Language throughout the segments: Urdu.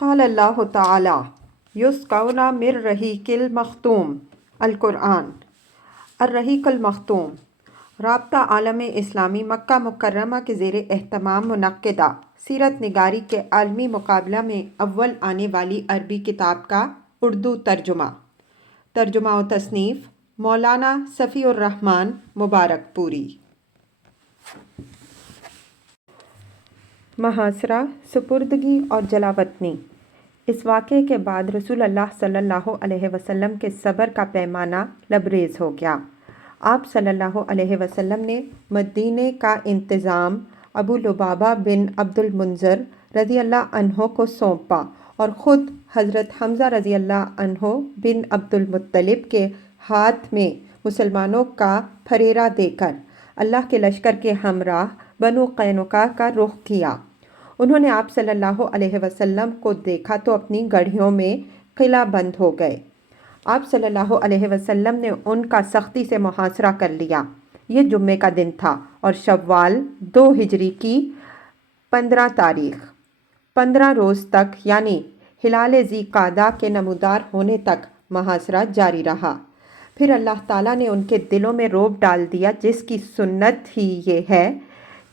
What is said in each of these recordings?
قال اللہ تعالی یسقون من رحیق المختوم القرآن الرحیق المختوم رابطہ عالم اسلامی مکہ مکرمہ کے زیر اہتمام منعقدہ سیرت نگاری کے عالمی مقابلہ میں اول آنے والی عربی کتاب کا اردو ترجمہ و تصنیف مولانا صفی الرحمن مبارک پوری۔ محاصرہ، سپردگی اور جلاوطنی۔ اس واقعے کے بعد رسول اللہ صلی اللہ علیہ وسلم کے صبر کا پیمانہ لبریز ہو گیا۔ آپ صلی اللہ علیہ وسلم نے مدینے کا انتظام ابو لبابہ بن عبد المنذر رضی اللہ عنہ کو سونپا اور خود حضرت حمزہ رضی اللہ عنہ بن عبد المطلب کے ہاتھ میں مسلمانوں کا پھریرا دے کر اللہ کے لشکر کے ہمراہ بنو قینقاع کا رخ کیا۔ انہوں نے آپ صلی اللہ علیہ وسلم کو دیکھا تو اپنی گڑھیوں میں قلعہ بند ہو گئے۔ آپ صلی اللہ علیہ وسلم نے ان کا سختی سے محاصرہ کر لیا۔ یہ جمعے کا دن تھا اور شوال 2 ہجری کی 15 تاریخ 15 روز تک یعنی ہلال ذی قعدہ کے نمودار ہونے تک محاصرہ جاری رہا۔ پھر اللہ تعالیٰ نے ان کے دلوں میں رعب ڈال دیا، جس کی سنت ہی یہ ہے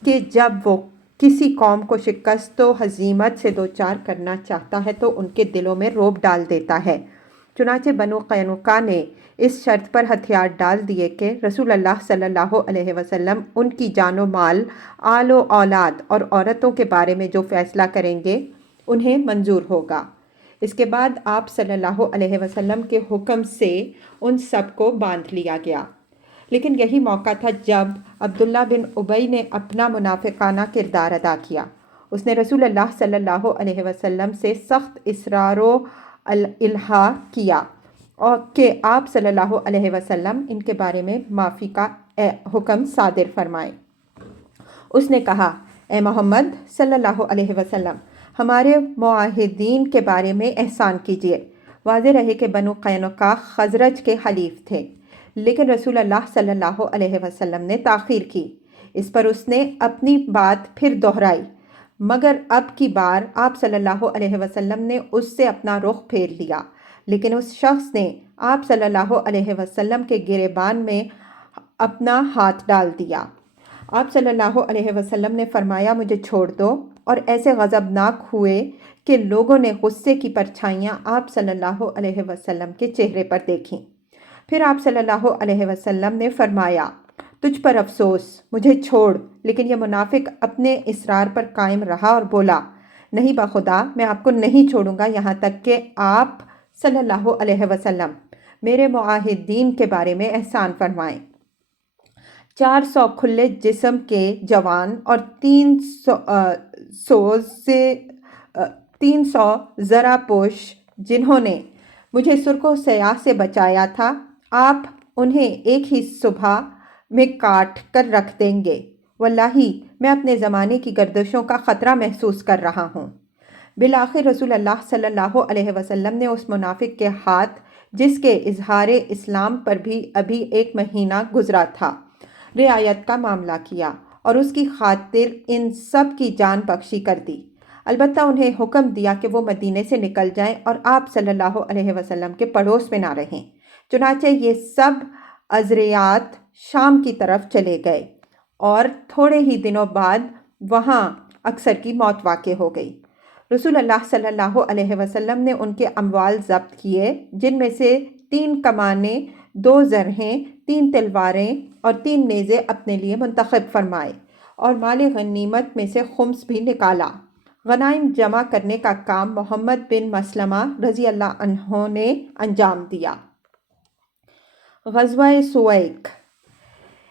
کہ جب وہ کسی قوم کو شکست و ہزیمت سے دوچار کرنا چاہتا ہے تو ان کے دلوں میں رعب ڈال دیتا ہے۔ چنانچہ بنو قینقاع نے اس شرط پر ہتھیار ڈال دیے کہ رسول اللہ صلی اللہ علیہ وسلم ان کی جان و مال، آل و اولاد اور عورتوں کے بارے میں جو فیصلہ کریں گے انہیں منظور ہوگا۔ اس کے بعد آپ صلی اللہ علیہ وسلم کے حکم سے ان سب کو باندھ لیا گیا۔ لیکن یہی موقع تھا جب عبداللہ بن ابی نے اپنا منافقانہ کردار ادا کیا۔ اس نے رسول اللہ صلی اللہ علیہ وسلم سے سخت اصرار و الحاح کیا اور کہ آپ صلی اللہ علیہ وسلم ان کے بارے میں معافی کا حکم صادر فرمائیں۔ اس نے کہا، اے محمد صلی اللہ علیہ وسلم، ہمارے معاہدین کے بارے میں احسان کیجیے۔ واضح رہے کہ بنو قینقاع خزرج کے حلیف تھے، لیکن رسول اللہ صلی اللہ علیہ وسلم نے تاخیر کی۔ اس پر اس نے اپنی بات پھر دہرائی، مگر اب کی بار آپ صلی اللہ علیہ وسلم نے اس سے اپنا رخ پھیر لیا، لیکن اس شخص نے آپ صلی اللہ علیہ وسلم کے گریبان میں اپنا ہاتھ ڈال دیا۔ آپ صلی اللہ علیہ وسلم نے فرمایا، مجھے چھوڑ دو، اور ایسے غضبناک ہوئے کہ لوگوں نے غصے کی پرچھائیاں آپ صلی اللہ علیہ وسلم کے چہرے پر دیکھیں۔ پھر آپ صلی اللہ علیہ وسلم نے فرمایا، تجھ پر افسوس، مجھے چھوڑ۔ لیکن یہ منافق اپنے اصرار پر قائم رہا اور بولا، نہیں بخدا، میں آپ کو نہیں چھوڑوں گا یہاں تک کہ آپ صلی اللہ علیہ وسلم میرے معاہدین کے بارے میں احسان فرمائیں۔ 400 کھلے جسم کے جوان اور 300 زرہ پوش جنہوں نے مجھے سرخ و سیاہ سے بچایا تھا، آپ انہیں ایک ہی صبح میں کاٹ کر رکھ دیں گے۔ واللہ میں اپنے زمانے کی گردشوں کا خطرہ محسوس کر رہا ہوں۔ بالآخر رسول اللہ صلی اللہ علیہ وسلم نے اس منافق کے ہاتھ، جس کے اظہار اسلام پر بھی ابھی 1 مہینہ گزرا تھا، رعایت کا معاملہ کیا اور اس کی خاطر ان سب کی جان بخشی کر دی۔ البتہ انہیں حکم دیا کہ وہ مدینے سے نکل جائیں اور آپ صلی اللہ علیہ وسلم کے پڑوس میں نہ رہیں۔ چنانچہ یہ سب ازریات شام کی طرف چلے گئے اور تھوڑے ہی دنوں بعد وہاں اکثر کی موت واقع ہو گئی۔ رسول اللہ صلی اللہ علیہ وسلم نے ان کے اموال ضبط کیے، جن میں سے 3 کمانیں، 2 زرہیں، 3 تلواریں اور 3 نیزے اپنے لیے منتخب فرمائے اور مال غنیمت میں سے خمس بھی نکالا۔ غنائم جمع کرنے کا کام محمد بن مسلمہ رضی اللہ عنہ نے انجام دیا۔ غزوہ سویق۔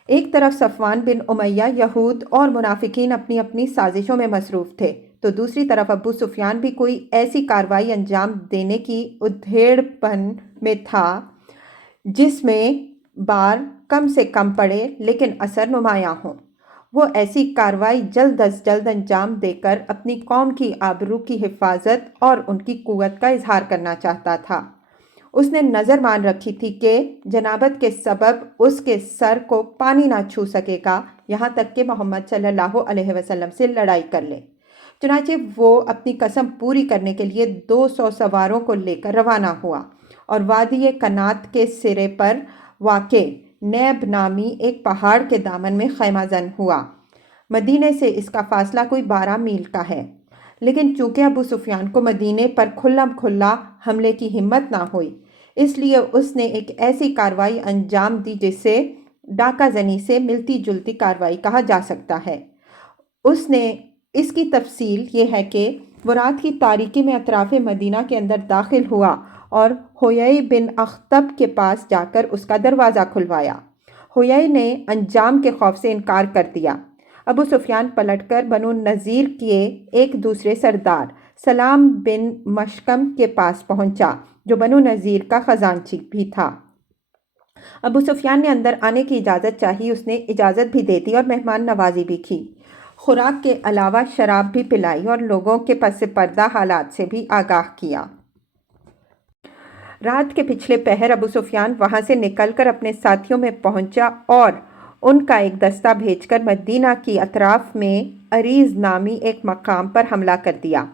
ایک طرف صفوان بن امیہ، یہود اور منافقین اپنی اپنی سازشوں میں مصروف تھے، تو دوسری طرف ابو سفیان بھی کوئی ایسی کارروائی انجام دینے کی ادھیڑ پن میں تھا جس میں بار کم سے کم پڑے لیکن اثر نمایاں ہوں۔ وہ ایسی کارروائی جلد از جلد انجام دے کر اپنی قوم کی آبرو کی حفاظت اور ان کی قوت کا اظہار کرنا چاہتا تھا۔ اس نے نظر مان رکھی تھی کہ جنابت کے سبب اس کے سر کو پانی نہ چھو سکے گا، یہاں تک کہ محمد صلی اللہ علیہ وسلم سے لڑائی کر لے۔ چنانچہ وہ اپنی قسم پوری کرنے کے لیے 200 سواروں کو لے کر روانہ ہوا اور وادی کنات کے سرے پر واقع نیب نامی ایک پہاڑ کے دامن میں خیمہ زن ہوا۔ مدینے سے اس کا فاصلہ کوئی 12 میل کا ہے، لیکن چونکہ ابو سفیان کو مدینے پر کھلم کھلا حملے کی ہمت نہ ہوئی، اس لیے اس نے ایک ایسی کارروائی انجام دی جسے ڈاکہ زنی سے ملتی جلتی کارروائی کہا جا سکتا ہے۔ اس کی تفصیل یہ ہے کہ وہ رات کی تاریکی میں اطراف مدینہ کے اندر داخل ہوا اور حیی بن اخطب کے پاس جا کر اس کا دروازہ کھلوایا۔ حیی نے انجام کے خوف سے انکار کر دیا۔ ابو سفیان پلٹ کر بنو نذیر کے ایک دوسرے سردار سلام بن مشکم کے پاس پہنچا جو بنو نذیر کا خزانچی بھی تھا۔ ابو سفیان نے اندر آنے کی اجازت چاہی، اس نے اجازت بھی دے دی اور مہمان نوازی بھی کی۔ خوراک کے علاوہ شراب بھی پلائی اور لوگوں کے پس پردہ حالات سے بھی آگاہ کیا۔ رات کے پچھلے پہر ابو سفیان وہاں سے نکل کر اپنے ساتھیوں میں پہنچا اور ان کا ایک دستہ بھیج کر مدینہ کی اطراف میں عریض نامی ایک مقام پر حملہ کر دیا۔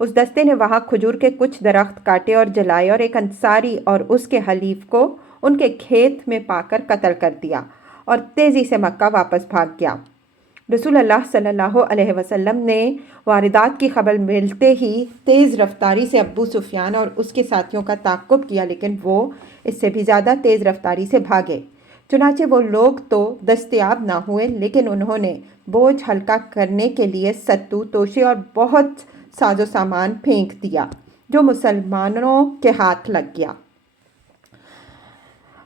اس دستے نے وہاں کھجور کے کچھ درخت کاٹے اور جلائے اور ایک انصاری اور اس کے حلیف کو ان کے کھیت میں پا کر قتل کر دیا اور تیزی سے مکہ واپس بھاگ گیا۔ رسول اللہ صلی اللہ علیہ وسلم نے واردات کی خبر ملتے ہی تیز رفتاری سے ابو سفیان اور اس کے ساتھیوں کا تعاقب کیا، لیکن وہ اس سے بھی زیادہ تیز رفتاری سے بھاگے۔ چنانچہ وہ لوگ تو دستیاب نہ ہوئے، لیکن انہوں نے بوجھ ہلکا کرنے کے لیے ستو، توشے اور بہت ساز و سامان پھینک دیا جو مسلمانوں کے ہاتھ لگ گیا۔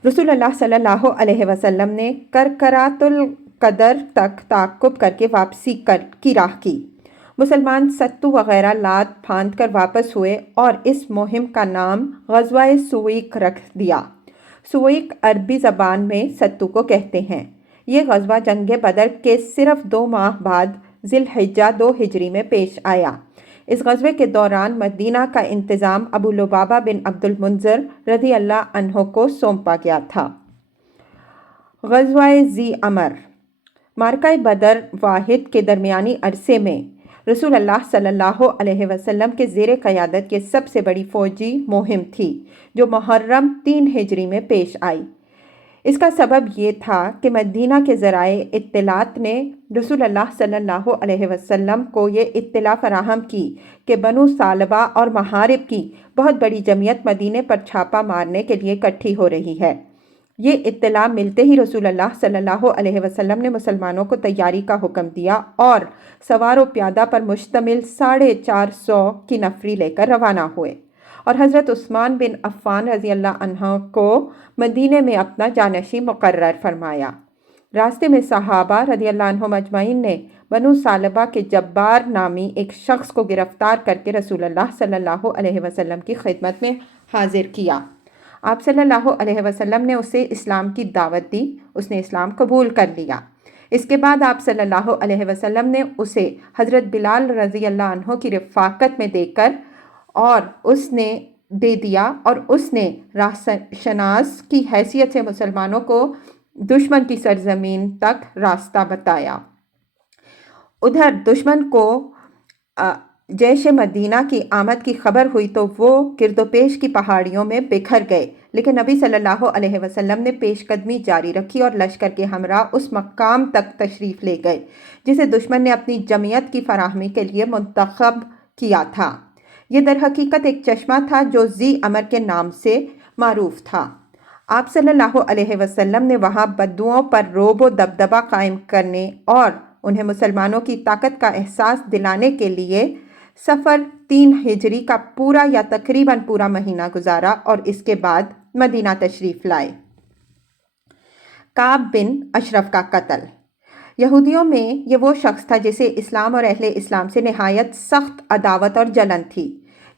رسول اللہ صلی اللہ علیہ وسلم نے کرکرات القدر تک تعاقب کر کے واپسی کی راہ کی۔ مسلمان ستو وغیرہ لاد پھاند کر واپس ہوئے اور اس مہم کا نام غزوہ سویق رکھ دیا۔ سویق عربی زبان میں ستو کو کہتے ہیں۔ یہ غزوہ جنگ بدر کے صرف 2 ماہ بعد ذی الحجہ 2 ہجری میں پیش آیا۔ اس غزوے کے دوران مدینہ کا انتظام ابو لبابہ بن عبد المنذر رضی اللہ عنہ کو سونپا گیا تھا۔ غزوہ ذی عمر، معرکہ بدر واحد کے درمیانی عرصے میں رسول اللہ صلی اللہ علیہ وسلم کے زیر قیادت کی سب سے بڑی فوجی مہم تھی جو محرم 3 ہجری میں پیش آئی۔ اس کا سبب یہ تھا کہ مدینہ کے ذرائع اطلاعات نے رسول اللہ صلی اللہ علیہ وسلم کو یہ اطلاع فراہم کی کہ بنو ثعلبہ اور محارب کی بہت بڑی جمعیت مدینے پر چھاپا مارنے کے لیے اکٹھی ہو رہی ہے۔ یہ اطلاع ملتے ہی رسول اللہ صلی اللہ علیہ وسلم نے مسلمانوں کو تیاری کا حکم دیا اور سوار و پیادہ پر مشتمل 450 کی نفری لے کر روانہ ہوئے اور حضرت عثمان بن عفان رضی اللہ عنہ کو مدینے میں اپنا جانشین مقرر فرمایا۔ راستے میں صحابہ رضی اللہ عنہم اجمعین نے بنو ثعلبہ کے جبار نامی ایک شخص کو گرفتار کر کے رسول اللہ صلی اللہ علیہ وسلم کی خدمت میں حاضر کیا۔ آپ صلی اللہ علیہ وسلم نے اسے اسلام کی دعوت دی، اس نے اسلام قبول کر لیا۔ اس کے بعد آپ صلی اللہ علیہ وسلم نے اسے حضرت بلال رضی اللہ عنہ کی رفاقت میں دے دیا اور اس نے راہ شناس کی حیثیت سے مسلمانوں کو دشمن کی سرزمین تک راستہ بتایا۔ ادھر دشمن کو جیش مدینہ کی آمد کی خبر ہوئی تو وہ گرد و پیش کی پہاڑیوں میں بکھر گئے، لیکن نبی صلی اللہ علیہ وسلم نے پیش قدمی جاری رکھی اور لشکر کے ہمراہ اس مقام تک تشریف لے گئے جسے دشمن نے اپنی جمعیت کی فراہمی کے لیے منتخب کیا تھا۔ یہ در حقیقت ایک چشمہ تھا جو ذی عمر کے نام سے معروف تھا۔ آپ صلی اللہ علیہ وسلم نے وہاں بدوؤں پر رعب و دبدبہ قائم کرنے اور انہیں مسلمانوں کی طاقت کا احساس دلانے کے لیے سفر 3 ہجری کا پورا یا تقریباً پورا مہینہ گزارا اور اس کے بعد مدینہ تشریف لائے۔ کعب بن اشرف کا قتل۔ یہودیوں میں یہ وہ شخص تھا جسے اسلام اور اہل اسلام سے نہایت سخت عداوت اور جلن تھی۔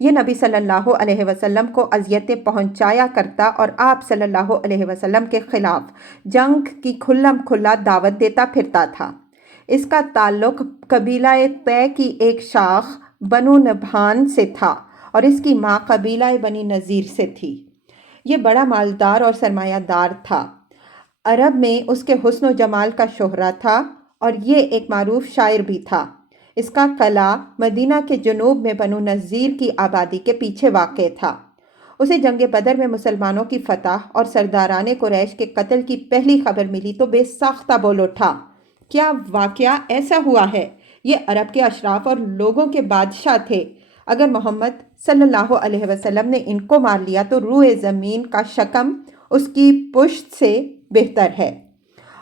یہ نبی صلی اللہ علیہ وسلم کو اذیتیں پہنچایا کرتا اور آپ صلی اللہ علیہ وسلم کے خلاف جنگ کی کھلم کھلا دعوت دیتا پھرتا تھا۔ اس کا تعلق قبیلہ طے کی ایک شاخ بنو نبھان سے تھا اور اس کی ماں قبیلہ بنی نذیر سے تھی۔ یہ بڑا مالدار اور سرمایہ دار تھا۔ عرب میں اس کے حسن و جمال کا شہرہ تھا اور یہ ایک معروف شاعر بھی تھا۔ اس کا قلعہ مدینہ کے جنوب میں بنو نذیر کی آبادی کے پیچھے واقع تھا۔ اسے جنگ بدر میں مسلمانوں کی فتح اور سرداران قریش کے قتل کی پہلی خبر ملی تو بے ساختہ بول اٹھا، کیا واقعہ ایسا ہوا ہے؟ یہ عرب کے اشراف اور لوگوں کے بادشاہ تھے۔ اگر محمد صلی اللہ علیہ وسلم نے ان کو مار لیا تو روئے زمین کا شکم اس کی پشت سے بہتر ہے۔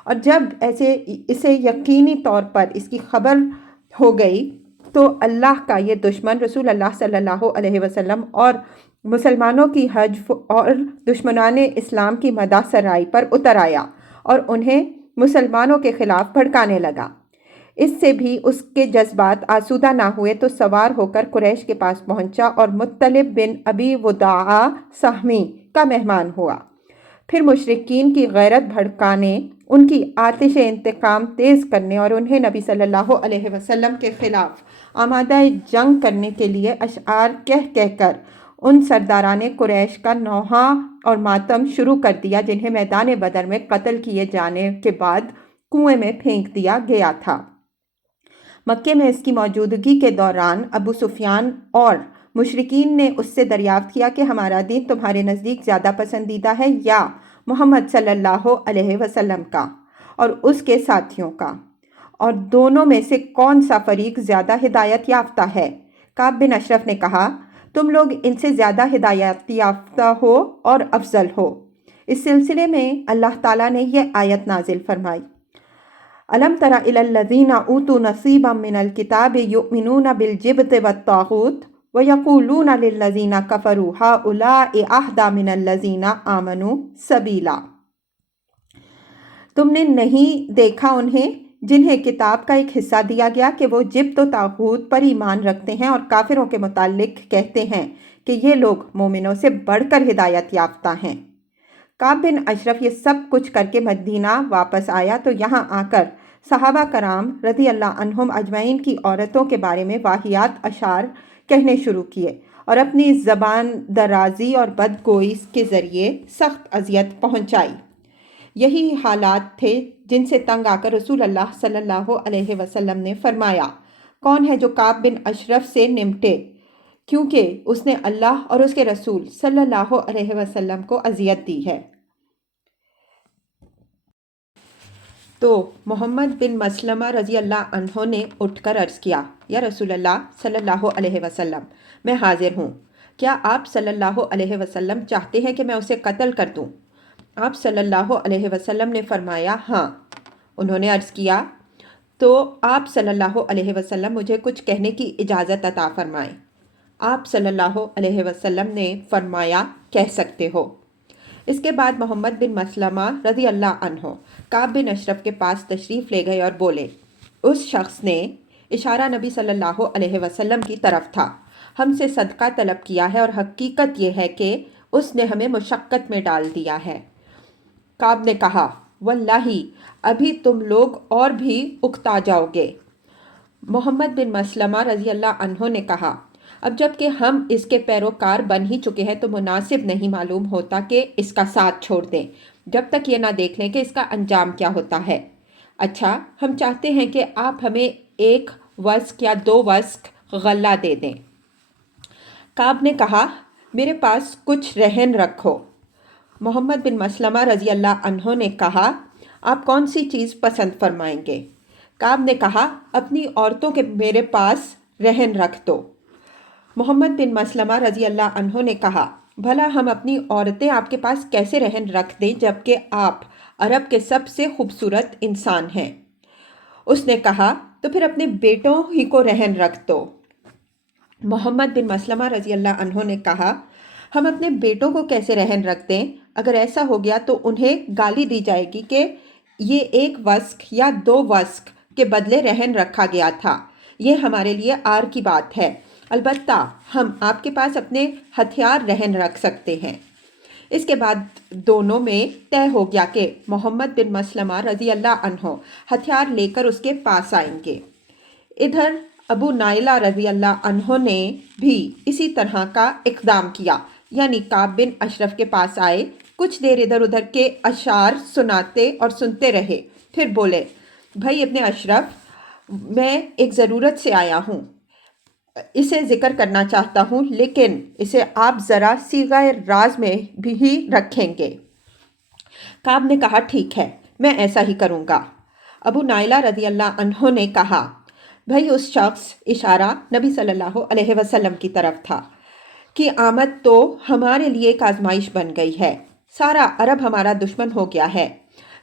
اور جب اسے یقینی طور پر اس کی خبر ہو گئی تو اللہ کا یہ دشمن رسول اللہ صلی اللہ علیہ وسلم اور مسلمانوں کی حجب اور دشمنان اسلام کی مداح سرائی پر اتر آیا اور انہیں مسلمانوں کے خلاف بھڑکانے لگا۔ اس سے بھی اس کے جذبات آسودہ نہ ہوئے تو سوار ہو کر قریش کے پاس پہنچا اور مطلب بن ابی وداع سہمی کا مہمان ہوا۔ پھر مشرکین کی غیرت بھڑکانے، ان کی آتش انتقام تیز کرنے اور انہیں نبی صلی اللہ علیہ وسلم کے خلاف آمادہ جنگ کرنے کے لیے اشعار کہہ کر ان سرداران قریش کا نوحہ اور ماتم شروع کر دیا جنہیں میدان بدر میں قتل کیے جانے کے بعد کنویں میں پھینک دیا گیا تھا۔ مکے میں اس کی موجودگی کے دوران ابو سفیان اور مشرکین نے اس سے دریافت کیا کہ ہمارا دین تمہارے نزدیک زیادہ پسندیدہ ہے یا محمد صلی اللہ علیہ وسلم کا اور اس کے ساتھیوں کا، اور دونوں میں سے کون سا فریق زیادہ ہدایت یافتہ ہے؟ کعب بن اشرف نے کہا، تم لوگ ان سے زیادہ ہدایت یافتہ ہو اور افضل ہو۔ اس سلسلے میں اللہ تعالیٰ نے یہ آیت نازل فرمائی، أَلَمْ تَرَ إِلَى الَّذِينَ أُوتُوا نَصِيبًا مِنَ الْكِتَابِ يُؤْمِنُونَ بِالْجِبْتِ وَالطَّاغُوتِ وَيَقُولُونَ لِلَّذِينَ كَفَرُوا هَؤُلَاءِ أَهْدَىٰ مِنَ الَّذِينَ آمَنُوا سَبِيلًا۔ تم نے نہیں دیکھا انہیں جنہیں کتاب کا ایک حصہ دیا گیا کہ وہ جبت و طاغوت پر ایمان رکھتے ہیں اور کافروں کے متعلق کہتے ہیں کہ یہ لوگ مومنوں سے بڑھ کر ہدایت یافتہ ہیں۔ کعب بن اشرف یہ سب کچھ کر کے مدینہ واپس آیا تو یہاں آ کر صحابہ کرام رضی اللہ عنہم اجمعین کی عورتوں کے بارے میں واہیات اشعار کہنے شروع کیے اور اپنی زبان درازی اور بدگوئی کے ذریعے سخت اذیت پہنچائی۔ یہی حالات تھے جن سے تنگ آ کر رسول اللہ صلی اللہ علیہ وسلم نے فرمایا، کون ہے جو کعب بن اشرف سے نمٹے، کیونکہ اس نے اللہ اور اس کے رسول صلی اللہ علیہ وسلم کو اذیت دی ہے۔ تو محمد بن مسلمہ رضی اللہ عنہ نے اٹھ کر عرض کیا، یا رسول اللہ صلی اللہ علیہ وسلم، میں حاضر ہوں، کیا آپ صلی اللہ علیہ وسلم چاہتے ہیں کہ میں اسے قتل کر دوں؟ آپ صلی اللہ علیہ وسلم نے فرمایا ہاں۔ انہوں نے عرض کیا، تو آپ صلی اللہ علیہ وسلم مجھے کچھ کہنے کی اجازت عطا فرمائیں۔ آپ صلی اللہ علیہ وسلم نے فرمایا، کہہ سکتے ہو۔ اس کے بعد محمد بن مسلمہ رضی اللہ عنہ کعب بن اشرف کے پاس تشریف لے گئے اور بولے، اس شخص نے، اشارہ نبی صلی اللہ علیہ وسلم کی طرف تھا، ہم سے صدقہ طلب کیا ہے اور حقیقت یہ ہے کہ اس نے ہمیں مشقت میں ڈال دیا ہے۔ کعب نے کہا، واللہ ابھی تم لوگ اور بھی اکتا جاؤ گے۔ محمد بن مسلمہ رضی اللہ عنہ نے کہا، اب جب کہ ہم اس کے پیروکار بن ہی چکے ہیں تو مناسب نہیں معلوم ہوتا کہ اس کا ساتھ چھوڑ دیں جب تک یہ نہ دیکھ لیں کہ اس کا انجام کیا ہوتا ہے۔ اچھا، ہم چاہتے ہیں کہ آپ ہمیں 1 وسق یا 2 وسق غلہ دے دیں۔ کعب نے کہا، میرے پاس کچھ رہن رکھو۔ محمد بن مسلمہ رضی اللہ عنہ نے کہا، آپ کون سی چیز پسند فرمائیں گے؟ کعب نے کہا، اپنی عورتوں کے میرے پاس رہن رکھ دو۔ محمد بن مسلمہ رضی اللہ عنہ نے کہا، بھلا ہم اپنی عورتیں آپ کے پاس کیسے رہن رکھ دیں جبکہ آپ عرب کے سب سے خوبصورت انسان ہیں؟ اس نے کہا، تو پھر اپنے بیٹوں ہی کو رہن رکھ دو۔ محمد بن مسلمہ رضی اللہ عنہ نے کہا، ہم اپنے بیٹوں کو کیسے رہن رکھ دیں؟ اگر ایسا ہو گیا تو انہیں گالی دی جائے گی کہ یہ 1 وسق یا 2 وسق کے بدلے رہن رکھا گیا تھا۔ یہ ہمارے لیے عار کی بات ہے، البتہ ہم آپ کے پاس اپنے ہتھیار رہن رکھ سکتے ہیں۔ اس کے بعد دونوں میں طے ہو گیا کہ محمد بن مسلمہ رضی اللہ عنہ ہتھیار لے کر اس کے پاس آئیں گے۔ ادھر ابو نائلہ رضی اللہ عنہ نے بھی اسی طرح کا اقدام کیا، یعنی کعب بن اشرف کے پاس آئے، کچھ دیر ادھر ادھر کے اشعار سناتے اور سنتے رہے، پھر بولے، بھائی ابن اشرف، میں ایک ضرورت سے آیا ہوں، اسے ذکر کرنا چاہتا ہوں، لیکن اسے آپ ذرا صیغہ راز میں بھی رکھیں گے۔ کعب نے کہا ٹھیک ہے، میں ایسا ہی کروں گا۔ ابو نائلہ رضی اللہ عنہ نے کہا بھئی اس شخص، اشارہ نبی صلی اللہ علیہ وسلم کی طرف تھا، کی آمد تو ہمارے لیے ایک آزمائش بن گئی ہے۔ سارا عرب ہمارا دشمن ہو گیا ہے،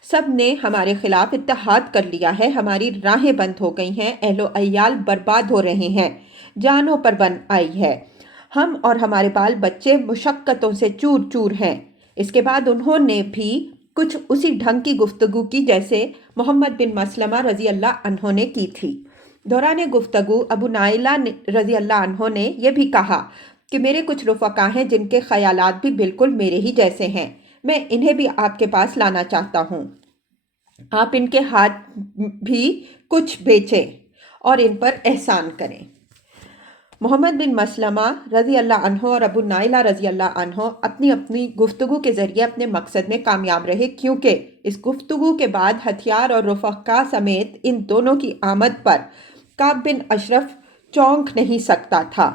سب نے ہمارے خلاف اتحاد کر لیا ہے، ہماری راہیں بند ہو گئی ہیں، اہل و عیال برباد ہو رہے ہیں، جانوں پر بن آئی ہے، ہم اور ہمارے بال بچے مشقتوں سے چور چور ہیں۔ اس کے بعد انہوں نے بھی کچھ اسی ڈھنگ کی گفتگو کی جیسے محمد بن مسلمہ رضی اللہ عنہ نے کی تھی۔ دوران گفتگو ابو نائلہ رضی اللہ عنہ نے یہ بھی کہا کہ میرے کچھ رفقا ہیں جن کے خیالات بھی بالکل میرے ہی جیسے ہیں، میں انہیں بھی آپ کے پاس لانا چاہتا ہوں، آپ ان کے ہاتھ بھی کچھ بیچیں اور ان پر احسان کریں۔ محمد بن مسلمہ رضی اللہ عنہ اور ابو نائلہ رضی اللہ عنہ اپنی اپنی گفتگو کے ذریعے اپنے مقصد میں کامیاب رہے، کیونکہ اس گفتگو کے بعد ہتھیار اور رفقا سمیت ان دونوں کی آمد پر کعب بن اشرف چونک نہیں سکتا تھا۔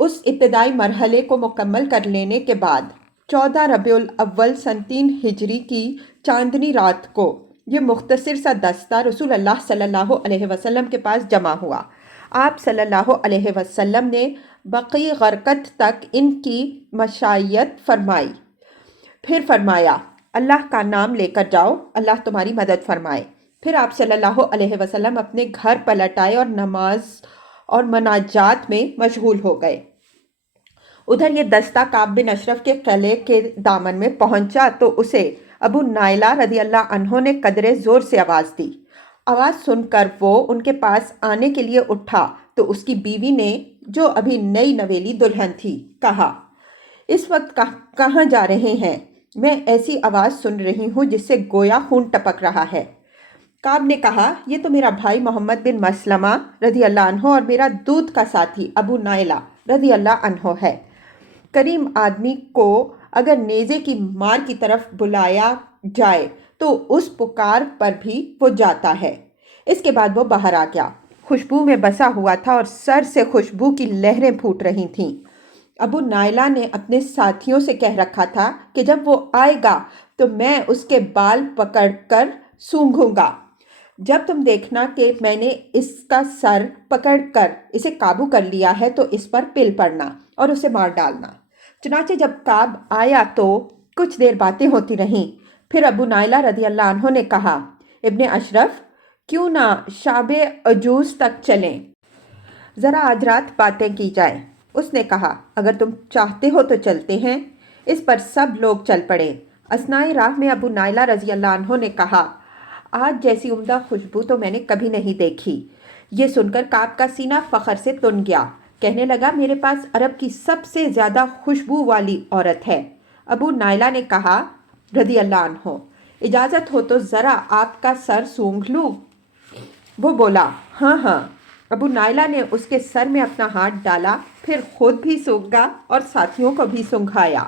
اس ابتدائی مرحلے کو مکمل کر لینے کے بعد 14 ربیع الاول سن 3 ہجری کی چاندنی رات کو یہ مختصر سا دستہ رسول اللہ صلی اللہ علیہ وسلم کے پاس جمع ہوا۔ آپ صلی اللہ علیہ وسلم نے بقیع غرقد تک ان کی مشائیت فرمائی، پھر فرمایا اللہ کا نام لے کر جاؤ، اللہ تمہاری مدد فرمائے۔ پھر آپ صلی اللہ علیہ وسلم اپنے گھر پلٹ آئے اور نماز اور مناجات میں مشغول ہو گئے۔ ادھر یہ دستہ کعب بن اشرف کے قلعے کے دامن میں پہنچا تو اسے ابو نائلہ رضی اللہ عنہ نے قدرے زور سے آواز دی۔ آواز سن کر وہ ان کے پاس آنے کے لیے اٹھا تو اس کی بیوی نے، جو ابھی نئی نویلی دلہن تھی، کہا اس وقت کہاں جا رہے ہیں؟ میں ایسی آواز سن رہی ہوں جس سے گویا خون ٹپک رہا ہے۔ کعب نے کہا یہ تو میرا بھائی محمد بن مسلمہ رضی اللہ عنہ اور میرا دودھ کا ساتھی ابو نائلہ رضی اللہ عنہ ہے۔ کریم آدمی کو اگر نیزے کی مار کی طرف بلایا جائے تو اس پکار پر بھی وہ جاتا ہے۔ اس کے بعد وہ باہر آ گیا، خوشبو میں بسا ہوا تھا اور سر سے خوشبو کی لہریں پھوٹ رہی تھیں۔ ابو نائلہ نے اپنے ساتھیوں سے کہہ رکھا تھا کہ جب وہ آئے گا تو میں اس کے بال پکڑ کر سونگھوں گا، جب تم دیکھنا کہ میں نے اس کا سر پکڑ کر اسے قابو کر لیا ہے تو اس پر پل پڑنا اور اسے مار ڈالنا۔ چنانچہ جب کعب آیا تو کچھ دیر باتیں ہوتی رہیں، پھر ابو نائلہ رضی اللہ عنہ نے کہا ابن اشرف کیوں نہ شاب عجوز تک چلیں، ذرا آدھ رات باتیں کی جائیں۔ اس نے کہا اگر تم چاہتے ہو تو چلتے ہیں۔ اس پر سب لوگ چل پڑے۔ اثنائے راہ میں ابو نائلہ رضی اللہ عنہ نے کہا آج جیسی عمدہ خوشبو تو میں نے کبھی نہیں دیکھی۔ یہ سن کر کعب کا سینہ فخر سے تن گیا، کہنے لگا میرے پاس عرب کی سب سے زیادہ خوشبو والی عورت ہے۔ ابو نائلہ نے کہا رضی اللہ عنہ اجازت ہو تو ذرا آپ کا سر سونگھ لوں؟ وہ بولا ہاں ہاں۔ ابو نائلہ نے اس کے سر میں اپنا ہاتھ ڈالا، پھر خود بھی سونگھا اور ساتھیوں کو بھی سونگھایا۔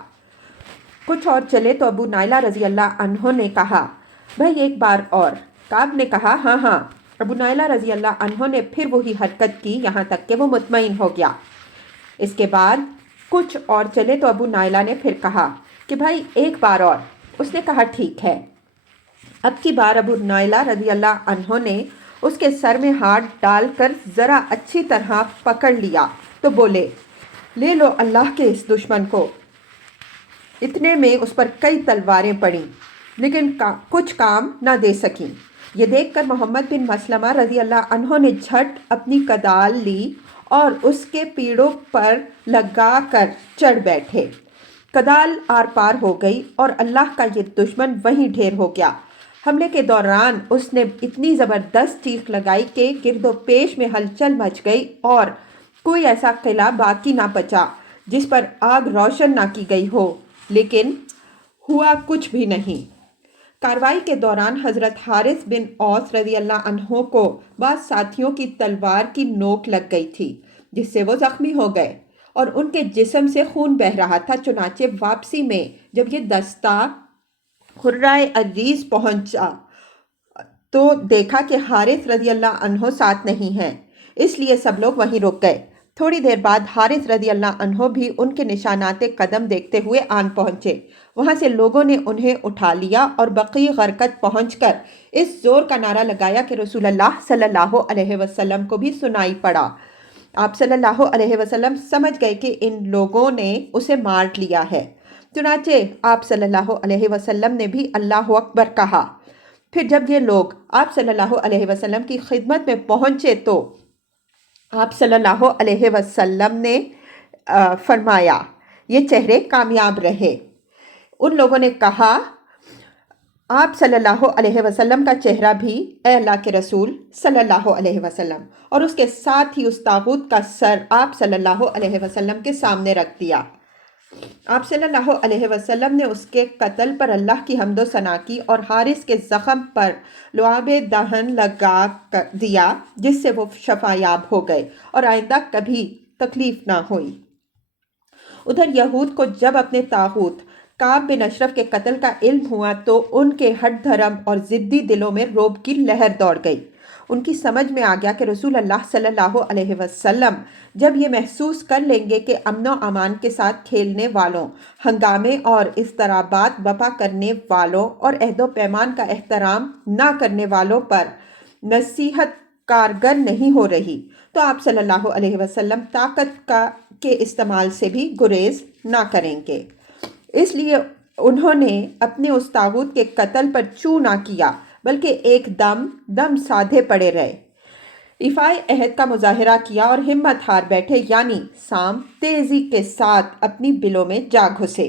کچھ اور چلے تو ابو نائلہ رضی اللہ عنہ نے کہا بھائی ایک بار اور۔ کعب نے کہا ہاں ہاں۔ ابو نائلہ رضی اللہ عنہ نے پھر وہی حرکت کی یہاں تک کہ وہ مطمئن ہو گیا۔ اس کے بعد کچھ اور چلے تو ابو نائلہ نے پھر کہا کہ بھائی ایک بار اور۔ اس نے کہا ٹھیک ہے۔ اب کی بار ابو نائلہ رضی اللہ عنہ نے اس کے سر میں ہاتھ ڈال کر ذرا اچھی طرح پکڑ لیا تو بولے لے لو اللہ کے اس دشمن کو۔ اتنے میں اس پر کئی تلواریں پڑیں لیکن کچھ کام نہ دے سکیں۔ یہ دیکھ کر محمد بن مسلمہ رضی اللہ عنہ نے جھٹ اپنی کدال لی اور اس کے پیڑوں پر لگا کر چڑھ بیٹھے۔ کدال آر پار ہو گئی اور اللہ کا یہ دشمن وہیں ڈھیر ہو گیا۔ حملے کے دوران اس نے اتنی زبردست چیخ لگائی کہ گرد و پیش میں ہلچل مچ گئی اور کوئی ایسا قلعہ باقی نہ بچا جس پر آگ روشن نہ کی گئی ہو، لیکن ہوا کچھ بھی نہیں۔ کارروائی کے دوران حضرت حارث بن اوس رضی اللہ عنہ کو بعض ساتھیوں کی تلوار کی نوک لگ گئی تھی جس سے وہ زخمی ہو گئے اور ان کے جسم سے خون بہہ رہا تھا۔ چنانچہ واپسی میں جب یہ دستہ خرائے عزیز پہنچا تو دیکھا کہ حارث رضی اللہ عنہ ساتھ نہیں ہیں، اس لیے سب لوگ وہیں رک گئے۔ تھوڑی دیر بعد حارث رضی اللہ عنہ بھی ان کے نشانات قدم دیکھتے ہوئے آن پہنچے۔ وہاں سے لوگوں نے انہیں اٹھا لیا اور بقیع غرقد پہنچ کر اس زور کا نعرہ لگایا کہ رسول اللہ صلی اللہ علیہ وسلم کو بھی سنائی پڑا۔ آپ صلی اللہ علیہ وسلم سمجھ گئے کہ ان لوگوں نے اسے مار لیا ہے، چنانچہ آپ صلی اللہ علیہ وسلم نے بھی اللہ اکبر کہا۔ پھر جب یہ لوگ آپ صلی اللہ علیہ وسلم کی خدمت میں پہنچے تو آپ صلی اللہ علیہ وسلم نے فرمایا، یہ چہرے کامیاب رہے۔ ان لوگوں نے کہا، آپ صلی اللہ علیہ وسلم کا چہرہ بھی اے اللہ کے رسول صلی اللہ علیہ وسلم، اور اس کے ساتھ ہی اس طاغوت کا سر آپ صلی اللہ علیہ وسلم کے سامنے رکھ دیا۔ آپ صلی اللہ علیہ وسلم نے اس کے قتل پر اللہ کی حمد و ثنا کی اور حارث کے زخم پر لعاب دہن لگا دیا، جس سے وہ شفایاب ہو گئے اور آئندہ کبھی تکلیف نہ ہوئی۔ ادھر یہود کو جب اپنے طاغوت کعب بن اشرف کے قتل کا علم ہوا تو ان کے ہٹ دھرم اور ضدی دلوں میں رعب کی لہر دوڑ گئی۔ ان کی سمجھ میں آ گیا کہ رسول اللہ صلی اللہ علیہ وسلم جب یہ محسوس کر لیں گے کہ امن و امان کے ساتھ کھیلنے والوں، ہنگامے اور اضطرابات برپا کرنے والوں اور عہد و پیمان کا احترام نہ کرنے والوں پر نصیحت کارگر نہیں ہو رہی، تو آپ صلی اللہ علیہ وسلم طاقت کے استعمال سے بھی گریز نہ کریں گے۔ اس لیے انہوں نے اپنے اس طاغوت کے قتل پر چوں نہ کیا، بلکہ ایک دم سادھے پڑے رہے، ایفائے عہد کا مظاہرہ کیا اور ہمت ہار بیٹھے، یعنی سام تیزی کے ساتھ اپنی بلوں میں جا گھسے۔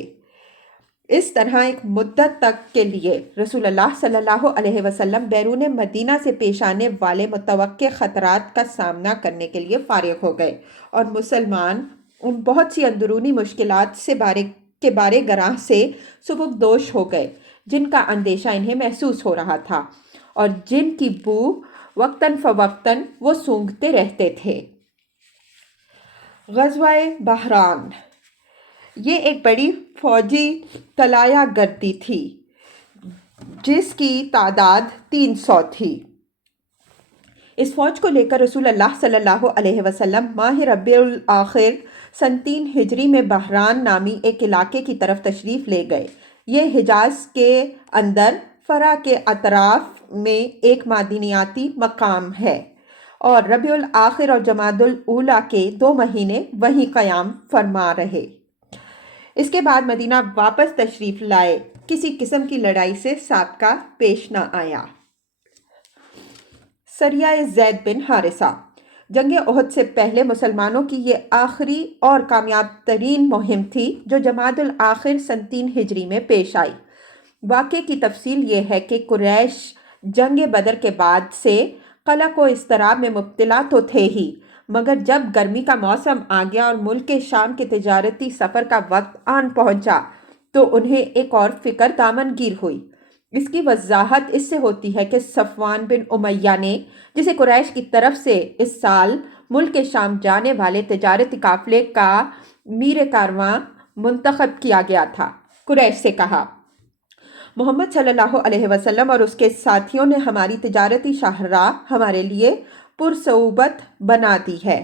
اس طرح ایک مدت تک کے لیے رسول اللہ صلی اللہ علیہ وسلم بیرون مدینہ سے پیش آنے والے متوقع خطرات کا سامنا کرنے کے لیے فارغ ہو گئے، اور مسلمان ان بہت سی اندرونی مشکلات کے بارے گراہ سے سبکدوش ہو گئے جن کا اندیشہ انہیں محسوس ہو رہا تھا اور جن کی بو وقتاً فوقتاً وہ سونگھتے رہتے تھے۔ غزوہ بحران یہ ایک بڑی فوجی طلایہ گردی تھی جس کی تعداد 300 تھی۔ اس فوج کو لے کر رسول اللہ صلی اللہ علیہ وسلم ماہ ربیع الاخر سن 3 ہجری میں بحران نامی ایک علاقے کی طرف تشریف لے گئے۔ یہ حجاز کے اندر فرا کے اطراف میں ایک معدنیاتی مقام ہے اور ربیع الاخر اور جمادی الاولیٰ کے 2 مہینے وہیں قیام فرما رہے۔ اس کے بعد مدینہ واپس تشریف لائے، کسی قسم کی لڑائی سے سابقہ پیش نہ آیا۔ سریہ زید بن حارثہ جنگ احد سے پہلے مسلمانوں کی یہ آخری اور کامیاب ترین مہم تھی جو جمادی الاخر سن 3 ہجری میں پیش آئی۔ واقعے کی تفصیل یہ ہے کہ قریش جنگ بدر کے بعد سے قلق و اضطراب میں مبتلا تو تھے ہی، مگر جب گرمی کا موسم آ گیا اور ملک شام کے تجارتی سفر کا وقت آن پہنچا تو انہیں ایک اور فکر دامن گیر ہوئی۔ اس کی وضاحت اس سے ہوتی ہے کہ صفوان بن امیہ نے، جسے قریش کی طرف سے اس سال ملک شام جانے والے تجارتی قافلے کا میر کارواں منتخب کیا گیا تھا، قریش سے کہا، محمد صلی اللہ علیہ وسلم اور اس کے ساتھیوں نے ہماری تجارتی شاہراہ ہمارے لیے پرصعوبت بنا دی ہے۔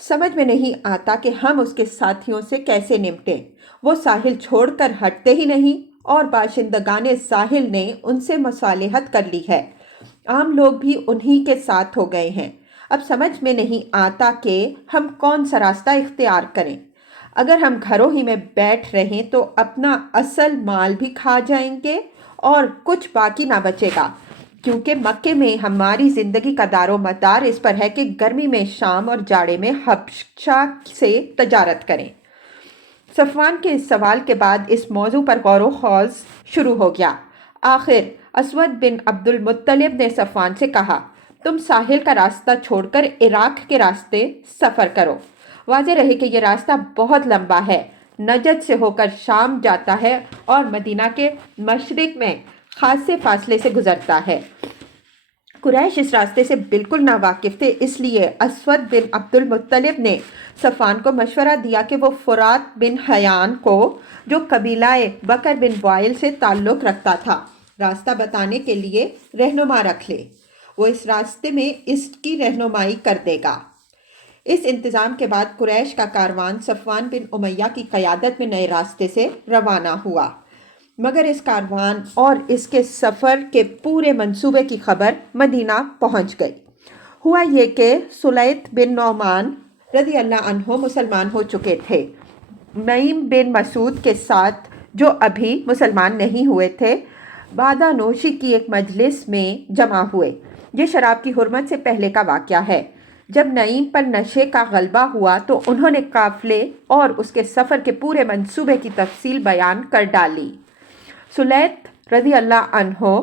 سمجھ میں نہیں آتا کہ ہم اس کے ساتھیوں سے کیسے نمٹیں۔ وہ ساحل چھوڑ کر ہٹتے ہی نہیں اور باشندگان ساحل نے ان سے مصالحت کر لی ہے۔ عام لوگ بھی انہی کے ساتھ ہو گئے ہیں۔ اب سمجھ میں نہیں آتا کہ ہم کون سا راستہ اختیار کریں۔ اگر ہم گھروں ہی میں بیٹھ رہیں تو اپنا اصل مال بھی کھا جائیں گے اور کچھ باقی نہ بچے گا، کیونکہ مکے میں ہماری زندگی کا دار و مدار اس پر ہے کہ گرمی میں شام اور جاڑے میں حبشہ سے تجارت کریں۔ صفوان کے اس سوال کے بعد اس موضوع پر غور و خوض شروع ہو گیا۔ آخر اسود بن عبد المطلب نے صفوان سے کہا، تم ساحل کا راستہ چھوڑ کر عراق کے راستے سفر کرو۔ واضح رہے کہ یہ راستہ بہت لمبا ہے، نجد سے ہو کر شام جاتا ہے اور مدینہ کے مشرق میں خاصے فاصلے سے گزرتا ہے۔ قریش اس راستے سے بالکل ناواقف تھے، اس لیے اسود بن عبد المطلب نے صفوان کو مشورہ دیا کہ وہ فرات بن حیان کو، جو قبیلہ بکر بن وائل سے تعلق رکھتا تھا، راستہ بتانے کے لیے رہنما رکھ لے، وہ اس راستے میں اس کی رہنمائی کر دے گا۔ اس انتظام کے بعد قریش کا کاروان صفوان بن امیہ کی قیادت میں نئے راستے سے روانہ ہوا، مگر اس کاروان اور اس کے سفر کے پورے منصوبے کی خبر مدینہ پہنچ گئی۔ ہوا یہ کہ سلیط بن نعمان رضی اللہ عنہ مسلمان ہو چکے تھے۔ نعیم بن مسعود کے ساتھ جو ابھی مسلمان نہیں ہوئے تھے، بادہ نوشی کی ایک مجلس میں جمع ہوئے۔ یہ شراب کی حرمت سے پہلے کا واقعہ ہے۔ جب نعیم پر نشے کا غلبہ ہوا تو انہوں نے قافلے اور اس کے سفر کے پورے منصوبے کی تفصیل بیان کر ڈالی۔ سلیط رضی اللہ عنہ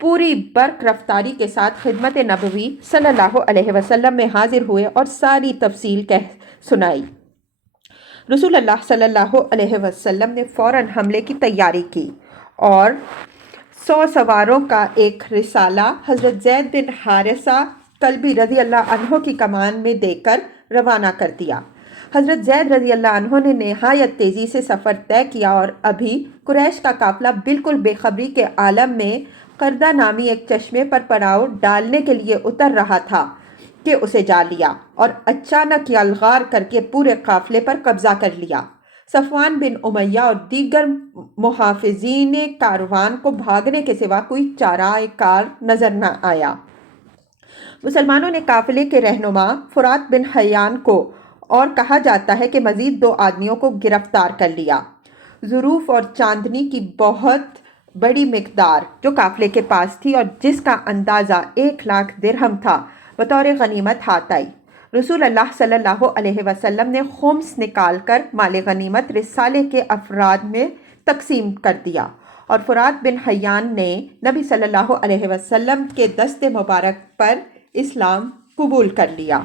پوری برق رفتاری کے ساتھ خدمت نبوی صلی اللہ علیہ وسلم میں حاضر ہوئے اور ساری تفصیل سنائی۔ رسول اللہ صلی اللہ علیہ وسلم نے فوراً حملے کی تیاری کی اور 100 سواروں کا ایک رسالہ حضرت زید بن حارثہ کلبی رضی اللہ عنہ کی کمان میں دے کر روانہ کر دیا۔ حضرت زید رضی اللہ عنہ نے نہایت تیزی سے سفر طے کیا اور ابھی قریش کا قافلہ بالکل بے خبری کے عالم میں قردہ نامی ایک چشمے پر پڑاؤ ڈالنے کے لیے اتر رہا تھا کہ اسے جا لیا اور اچانک یلغار کر کے پورے قافلے پر قبضہ کر لیا۔ صفوان بن امیہ اور دیگر محافظین کاروان کو بھاگنے کے سوا کوئی چارہ کار نظر نہ آیا۔ مسلمانوں نے قافلے کے رہنما فرات بن حیان کو اور کہا جاتا ہے کہ مزید 2 آدمیوں کو گرفتار کر لیا۔ ظروف اور چاندنی کی بہت بڑی مقدار جو قافلے کے پاس تھی اور جس کا اندازہ 1,00,000 درہم تھا، بطور غنیمت ہاتھ آئی۔ رسول اللہ صلی اللہ علیہ وسلم نے خمس نکال کر مال غنیمت رسالے کے افراد میں تقسیم کر دیا اور فرات بن حیان نے نبی صلی اللہ علیہ وسلم کے دست مبارک پر اسلام قبول کر لیا۔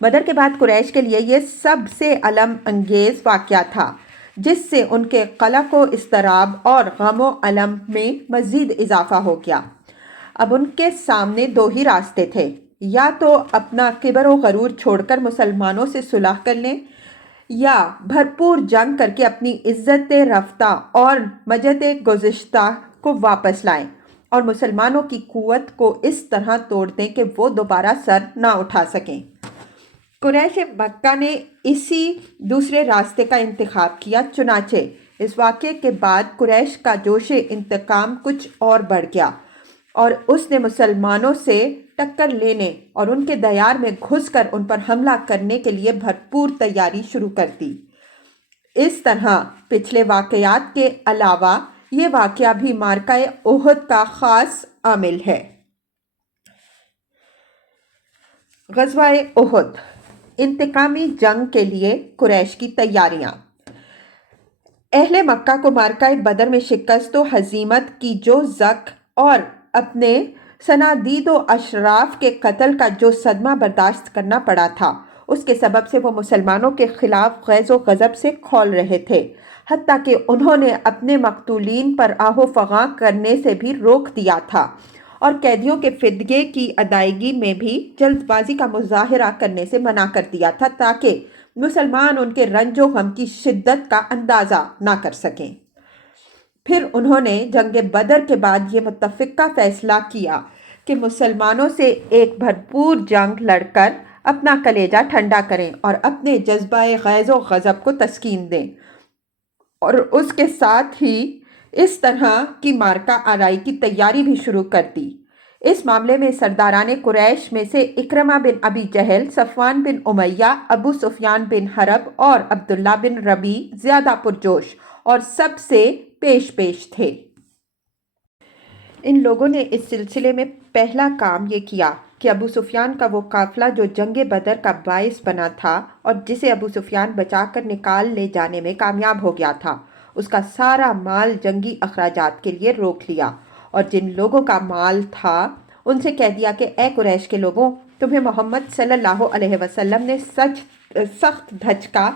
بدر کے بعد قریش کے لیے یہ سب سے الم انگیز واقعہ تھا، جس سے ان کے قلق و اضطراب اور غم و الم میں مزید اضافہ ہو گیا۔ اب ان کے سامنے 2 ہی راستے تھے، یا تو اپنا کبر و غرور چھوڑ کر مسلمانوں سے صلح کر لیں یا بھرپور جنگ کر کے اپنی عزت رفتہ اور مجد گزشتہ کو واپس لائیں اور مسلمانوں کی قوت کو اس طرح توڑ دیں کہ وہ دوبارہ سر نہ اٹھا سکیں۔ قریش مکہ نے اسی دوسرے راستے کا انتخاب کیا، چنانچہ اس واقعے کے بعد قریش کا جوش انتقام کچھ اور بڑھ گیا اور اس نے مسلمانوں سے ٹکر لینے اور ان کے دیار میں گھس کر ان پر حملہ کرنے کے لیے بھرپور تیاری شروع کر دی۔ اس طرح پچھلے واقعات کے علاوہ یہ واقعہ بھی معرکہ احد کا خاص عامل ہے۔ غزوہ احد، انتقامی جنگ کے لیے قریش کی تیاریاں۔ اہل مکہ کو معرکہ بدر میں شکست و ہزیمت کی جو زک اور اپنے صنادید و اشراف کے قتل کا جو صدمہ برداشت کرنا پڑا تھا، اس کے سبب سے وہ مسلمانوں کے خلاف غیظ و غضب سے کھول رہے تھے، حتیٰ کہ انہوں نے اپنے مقتولین پر آہ و فغاں کرنے سے بھی روک دیا تھا اور قیدیوں کے فدیے کی ادائیگی میں بھی جلد بازی کا مظاہرہ کرنے سے منع کر دیا تھا تاکہ مسلمان ان کے رنج و غم کی شدت کا اندازہ نہ کر سکیں۔ پھر انہوں نے جنگ بدر کے بعد یہ متفقہ فیصلہ کیا کہ مسلمانوں سے ایک بھرپور جنگ لڑ کر اپنا کلیجہ ٹھنڈا کریں اور اپنے جذبہ غیظ و غضب کو تسکین دیں، اور اس کے ساتھ ہی اس طرح کی معرکہ آرائی کی تیاری بھی شروع کر دی۔ اس معاملے میں سرداران قریش میں سے اکرمہ بن ابی جہل، صفوان بن امیہ، ابو سفیان بن حرب اور عبداللہ بن ربیع زیادہ پرجوش اور سب سے پیش تھے۔ ان لوگوں نے اس سلسلے میں پہلا کام یہ کیا کہ ابو سفیان کا وہ قافلہ جو جنگ بدر کا باعث بنا تھا اور جسے ابو سفیان بچا کر نکال لے جانے میں کامیاب ہو گیا تھا، اس کا سارا مال جنگی اخراجات کے لیے روک لیا، اور جن لوگوں کا مال تھا ان سے کہہ دیا کہ اے قریش کے لوگوں، تمہیں محمد صلی اللہ علیہ وسلم نے سخت دھچکا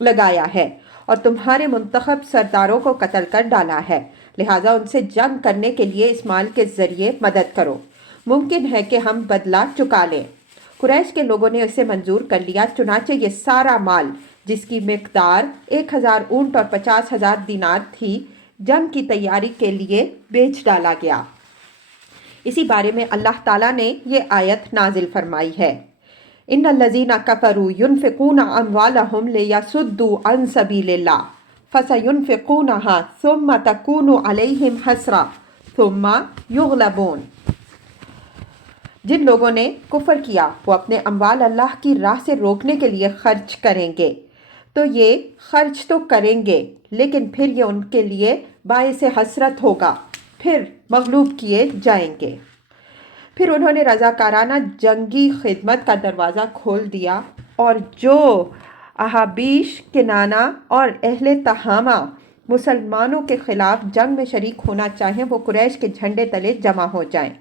لگایا ہے اور تمہارے منتخب سرداروں کو قتل کر ڈالا ہے، لہٰذا ان سے جنگ کرنے کے لیے اس مال کے ذریعے مدد کرو، ممکن ہے کہ ہم بدلہ چکا لیں۔ قریش کے لوگوں نے اسے منظور کر لیا، چنانچہ یہ سارا مال جس کی مقدار 1,000 اونٹ اور 50,000 دینار تھی، جنگ کی تیاری کے لیے بیچ ڈالا گیا۔ اسی بارے میں اللہ تعالیٰ نے یہ آیت نازل فرمائی ہے، ان الذین کفروا ينفقون اموالهم لیصدوا عن سبیل اللہ فسینفقونها ثم تکون علیہم حسرۃ ثم یغلبون۔ جن لوگوں نے کفر کیا وہ اپنے اموال اللہ کی راہ سے روکنے کے لیے خرچ کریں گے، تو یہ خرچ تو کریں گے لیکن پھر یہ ان کے لیے باعث حسرت ہوگا، پھر مغلوب کیے جائیں گے۔ پھر انہوں نے رضاکارانہ جنگی خدمت کا دروازہ کھول دیا، اور جو احابیش، کنانہ اور اہل تہامہ مسلمانوں کے خلاف جنگ میں شریک ہونا چاہیں وہ قریش کے جھنڈے تلے جمع ہو جائیں۔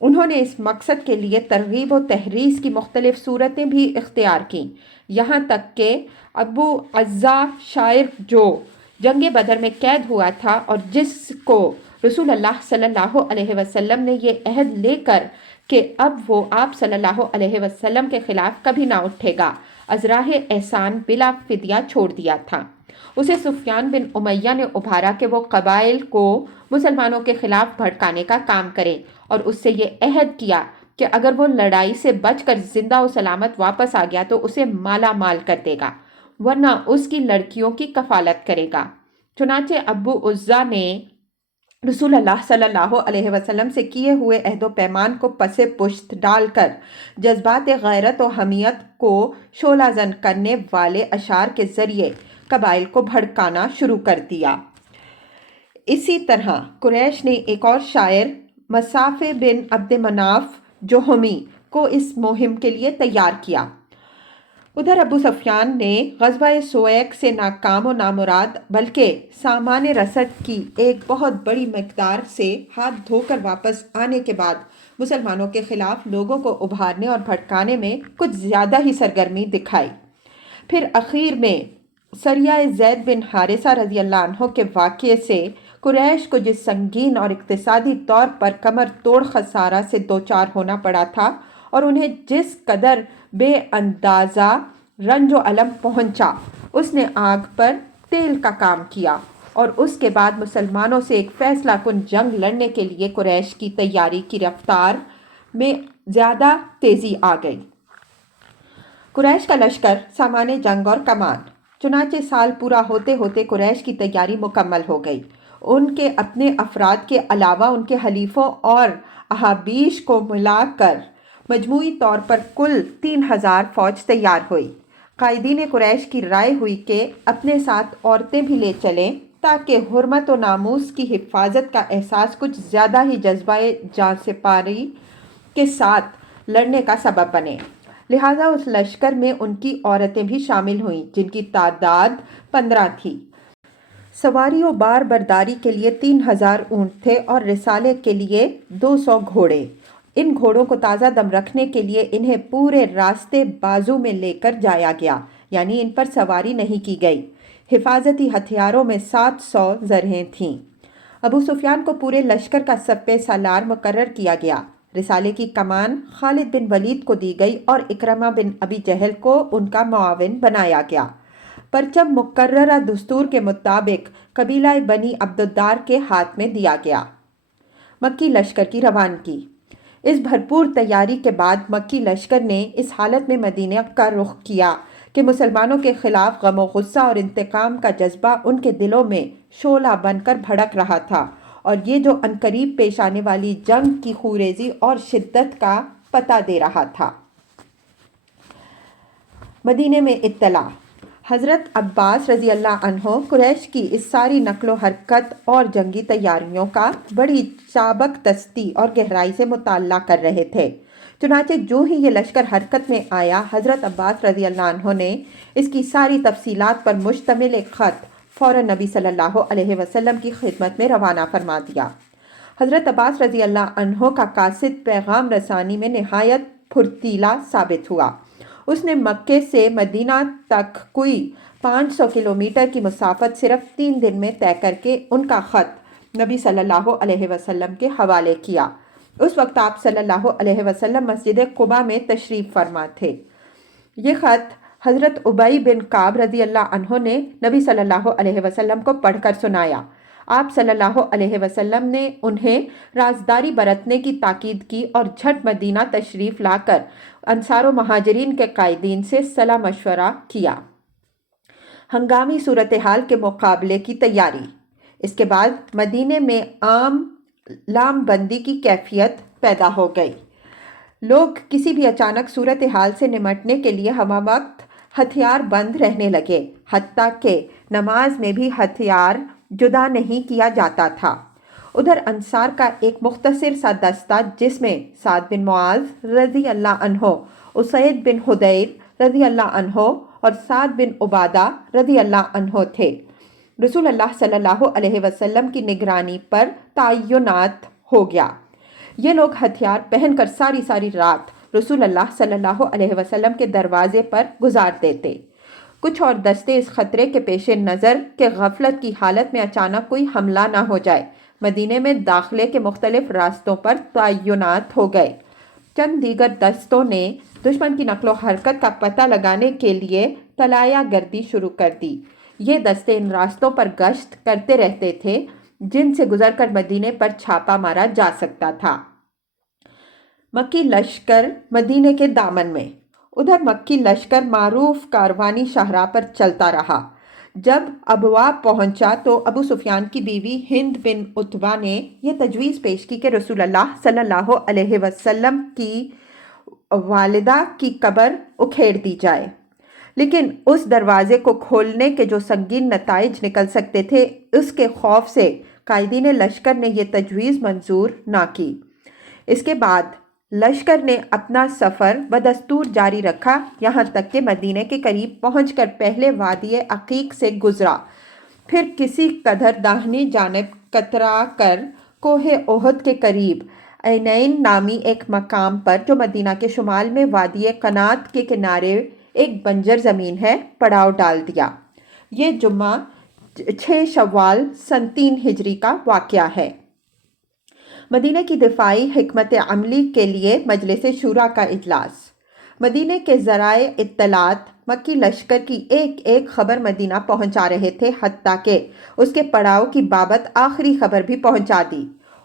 انہوں نے اس مقصد کے لیے ترغیب و تحریض کی مختلف صورتیں بھی اختیار کیں، یہاں تک کہ ابو عزا شاعر جو جنگ بدر میں قید ہوا تھا اور جس کو رسول اللہ صلی اللہ علیہ وسلم نے یہ عہد لے کر کہ اب وہ آپ صلی اللہ علیہ وسلم کے خلاف کبھی نہ اٹھے گا، از راہ احسان بلا فدیہ چھوڑ دیا تھا، اسے سفیان بن امیہ نے ابھارا کہ وہ قبائل کو مسلمانوں کے خلاف بھڑکانے کا کام کرے، اور اس سے یہ عہد کیا کہ اگر وہ لڑائی سے بچ کر زندہ و سلامت واپس آ گیا تو اسے مالا مال کر دے گا، ورنہ اس کی لڑکیوں کی کفالت کرے گا۔ چنانچہ ابو عزا نے رسول اللہ صلی اللہ علیہ وسلم سے کیے ہوئے عہد و پیمان کو پس پشت ڈال کر جذبات غیرت و حمیت کو شعلہ زن کرنے والے اشعار کے ذریعے قبائل کو بھڑکانا شروع کر دیا۔ اسی طرح قریش نے ایک اور شاعر مصاف بن عبد مناف جوہمی کو اس مہم کے لیے تیار کیا۔ ادھر ابو سفیان نے غزوہ سویق سے ناکام و نامراد بلکہ سامان رسد کی ایک بہت بڑی مقدار سے ہاتھ دھو کر واپس آنے کے بعد مسلمانوں کے خلاف لوگوں کو ابھارنے اور بھڑکانے میں کچھ زیادہ ہی سرگرمی دکھائی۔ پھر اخیر میں سریہ زید بن حارثہ رضی اللہ عنہ کے واقعے سے قریش کو جس سنگین اور اقتصادی طور پر کمر توڑ خسارہ سے دوچار ہونا پڑا تھا اور انہیں جس قدر بے اندازہ رنج و الم پہنچا، اس نے آگ پر تیل کا کام کیا، اور اس کے بعد مسلمانوں سے ایک فیصلہ کن جنگ لڑنے کے لیے قریش کی تیاری کی رفتار میں زیادہ تیزی آ گئی۔ قریش کا لشکر، سامان جنگ اور کمان۔ چنانچہ سال پورا ہوتے ہوتے قریش کی تیاری مکمل ہو گئی۔ ان کے اپنے افراد کے علاوہ ان کے حلیفوں اور احابیش کو ملا کر مجموعی طور پر کل 3000 فوج تیار ہوئی۔ قائدین قریش کی رائے ہوئی کہ اپنے ساتھ عورتیں بھی لے چلیں تاکہ حرمت و ناموس کی حفاظت کا احساس کچھ زیادہ ہی جذبہ جاں سپاری کے ساتھ لڑنے کا سبب بنے، لہٰذا اس لشکر میں ان کی عورتیں بھی شامل ہوئیں جن کی تعداد 15 تھی۔ سواری و بار برداری کے لیے 3000 اونٹ تھے اور رسالے کے لیے 200 گھوڑے۔ ان گھوڑوں کو تازہ دم رکھنے کے لیے انہیں پورے راستے بازو میں لے کر جایا گیا، یعنی ان پر سواری نہیں کی گئی۔ حفاظتی ہتھیاروں میں 700 زرہیں تھیں۔ ابو سفیان کو پورے لشکر کا سپہ سالار مقرر کیا گیا۔ رسالے کی کمان خالد بن ولید کو دی گئی اور اکرمہ بن ابی جہل کو ان کا معاون بنایا گیا۔ پرچم مقررہ دستور کے مطابق قبیلہ بنی عبدالدار کے ہاتھ میں دیا گیا۔ مکی لشکر کی روانگی۔ اس بھرپور تیاری کے بعد مکی لشکر نے اس حالت میں مدینہ کا رخ کیا کہ مسلمانوں کے خلاف غم و غصہ اور انتقام کا جذبہ ان کے دلوں میں شعلہ بن کر بھڑک رہا تھا، اور یہ جو عنقریب پیش آنے والی جنگ کی خوریزی اور شدت کا پتہ دے رہا تھا۔ مدینے میں اطلاع۔ حضرت عباس رضی اللہ عنہ قریش کی اس ساری نقل و حرکت اور جنگی تیاریوں کا بڑی چابک دستی اور گہرائی سے مطالعہ کر رہے تھے۔ چنانچہ جو ہی یہ لشکر حرکت میں آیا، حضرت عباس رضی اللہ عنہ نے اس کی ساری تفصیلات پر مشتمل ایک خط فوراً نبی صلی اللہ علیہ وسلم کی خدمت میں روانہ فرما دیا۔ حضرت عباس رضی اللہ عنہ کا قاصد پیغام رسانی میں نہایت پھرتیلا ثابت ہوا۔ اس نے مکے سے مدینہ تک کوئی 500 کلومیٹر کی مسافت صرف 3 دن میں طے کر کے ان کا خط نبی صلی اللہ علیہ وسلم کے حوالے کیا۔ اس وقت آپ صلی اللہ علیہ وسلم مسجد قباء میں تشریف فرما تھے۔ یہ خط حضرت ابی بن کعب رضی اللہ عنہ نے نبی صلی اللہ علیہ وسلم کو پڑھ کر سنایا۔ آپ صلی اللہ علیہ وسلم نے انہیں رازداری برتنے کی تاکید کی اور جھٹ مدینہ تشریف لا کر انصار و مہاجرین کے قائدین سے صلاح مشورہ کیا۔ ہنگامی صورتحال کے مقابلے کی تیاری۔ اس کے بعد مدینے میں عام لام بندی کی کیفیت پیدا ہو گئی۔ لوگ کسی بھی اچانک صورتحال سے نمٹنے کے لیے ہمہ وقت ہتھیار بند رہنے لگے، حتیٰ کہ نماز میں بھی ہتھیار جدا نہیں کیا جاتا تھا۔ ادھر انصار کا ایک مختصر سا دستہ جس میں سعد بن معاذ رضی اللہ عنہ، اسید بن حضیر رضی اللہ عنہ اور سعد بن عبادہ رضی اللہ عنہ تھے، رسول اللہ صلی اللہ علیہ وسلم کی نگرانی پر تعینات ہو گیا۔ یہ لوگ ہتھیار پہن کر ساری رات رسول اللہ صلی اللہ علیہ وسلم کے دروازے پر گزار دیتے۔ کچھ اور دستے اس خطرے کے پیش نظر کہ غفلت کی حالت میں اچانک کوئی حملہ نہ ہو جائے، مدینے میں داخلے کے مختلف راستوں پر تعینات ہو گئے۔ چند دیگر دستوں نے دشمن کی نقل و حرکت کا پتہ لگانے کے لیے طلایہ گردی شروع کر دی۔ یہ دستے ان راستوں پر گشت کرتے رہتے تھے جن سے گزر کر مدینے پر چھاپا مارا جا سکتا تھا۔ مکی لشکر مدینے کے دامن میں۔ ادھر مکی لشکر معروف کاروانی شاہراہ پر چلتا رہا۔ جب ابوا پہنچا تو ابو سفیان کی بیوی ہند بن عتبہ نے یہ تجویز پیش کی کہ رسول اللہ صلی اللہ علیہ وسلم کی والدہ کی قبر اکھیڑ دی جائے، لیکن اس دروازے کو کھولنے کے جو سنگین نتائج نکل سکتے تھے اس کے خوف سے قائدین لشکر نے یہ تجویز منظور نہ کی۔ اس کے بعد لشکر نے اپنا سفر بدستور جاری رکھا، یہاں تک کہ مدینے کے قریب پہنچ کر پہلے وادی عقیق سے گزرا، پھر کسی قدر داہنی جانب کترا کر کوہ احد کے قریب عینین نامی ایک مقام پر جو مدینہ کے شمال میں وادی قنات کے کنارے ایک بنجر زمین ہے پڑاؤ ڈال دیا۔ یہ جمعہ 6 شوال سن 3 ہجری کا واقعہ ہے۔ مدینہ کی دفاعی حکمت عملی کے لیے مجلس شورا کا اجلاس۔ مدینہ کے ذرائع اطلاعات مکی لشکر کی ایک خبر مدینہ پہنچا رہے تھے، حتیٰ کہ اس کے پڑاؤ کی بابت آخری خبر بھی پہنچا دی۔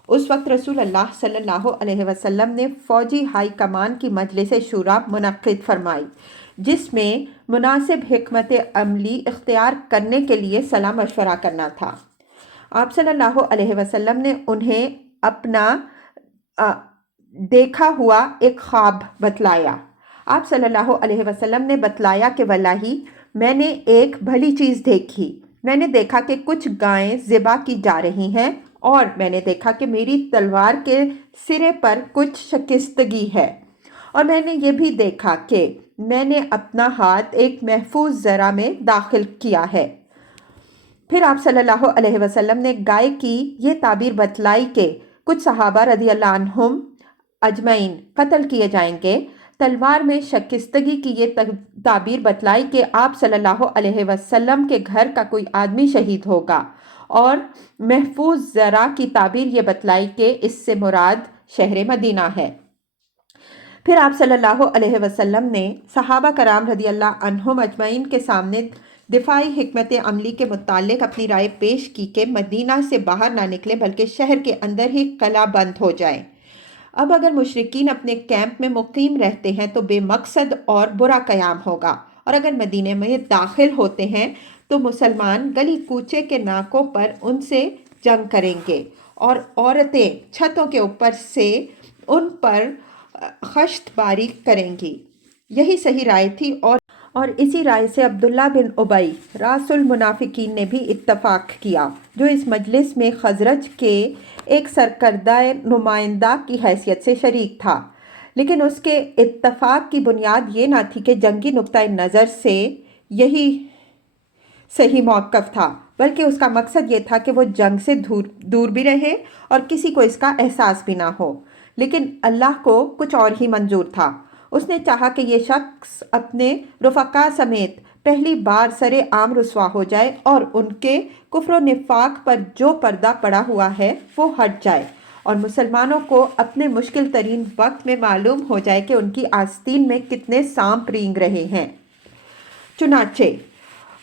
اس وقت رسول اللہ صلی اللہ علیہ وسلم نے فوجی ہائی کمان کی مجلس شورا منعقد فرمائی، جس میں مناسب حکمت عملی اختیار کرنے کے لیے صلاح مشورہ کرنا تھا۔ آپ صلی اللہ علیہ وسلم نے انہیں اپنا دیکھا ہوا ایک خواب بتلایا۔ آپ صلی اللہ علیہ وسلم نے بتلایا کہ واللہ میں نے ایک بھلی چیز دیکھی۔ میں نے دیکھا کہ کچھ گائیں ذبح کی جا رہی ہیں اور میں نے دیکھا کہ میری تلوار کے سرے پر کچھ شکستگی ہے، اور میں نے یہ بھی دیکھا کہ میں نے اپنا ہاتھ ایک محفوظ ذرہ میں داخل کیا ہے۔ پھر آپ صلی اللہ علیہ وسلم نے گائے کی یہ تعبیر بتلائی کہ کچھ صحابہ رضی اللہ عنہم اجمعین قتل کیے جائیں گے۔ تلوار میں شکستگی کی یہ تعبیر بتلائی کہ آپ صلی اللہ علیہ وسلم کے گھر کا کوئی آدمی شہید ہوگا، اور محفوظ ذرہ کی تعبیر یہ بتلائی کہ اس سے مراد شہر مدینہ ہے۔ پھر آپ صلی اللہ علیہ وسلم نے صحابہ کرام رضی اللہ عنہم اجمعین کے سامنے دفاعی حکمت عملی کے متعلق اپنی رائے پیش کی کہ مدینہ سے باہر نہ نکلیں بلکہ شہر کے اندر ہی قلعہ بند ہو جائیں۔ اب اگر مشرکین اپنے کیمپ میں مقیم رہتے ہیں تو بے مقصد اور برا قیام ہوگا، اور اگر مدینے میں داخل ہوتے ہیں تو مسلمان گلی کوچے کے ناکوں پر ان سے جنگ کریں گے، اور عورتیں چھتوں کے اوپر سے ان پر خشت باری کریں گی۔ یہی صحیح رائے تھی، اور اسی رائے سے عبداللہ بن ابی راس المنافقین نے بھی اتفاق کیا، جو اس مجلس میں خزرج کے ایک سرکردہ نمائندہ کی حیثیت سے شریک تھا، لیکن اس کے اتفاق کی بنیاد یہ نہ تھی کہ جنگی نقطہ نظر سے یہی صحیح موقف تھا، بلکہ اس کا مقصد یہ تھا کہ وہ جنگ سے دور بھی رہے اور کسی کو اس کا احساس بھی نہ ہو۔ لیکن اللہ کو کچھ اور ہی منظور تھا۔ اس نے چاہا کہ یہ شخص اپنے رفقا سمیت پہلی بار سر عام رسوا ہو جائے اور ان کے کفر و نفاق پر جو پردہ پڑا ہوا ہے وہ ہٹ جائے، اور مسلمانوں کو اپنے مشکل ترین وقت میں معلوم ہو جائے کہ ان کی آستین میں کتنے سانپ رینگ رہے ہیں۔ چنانچہ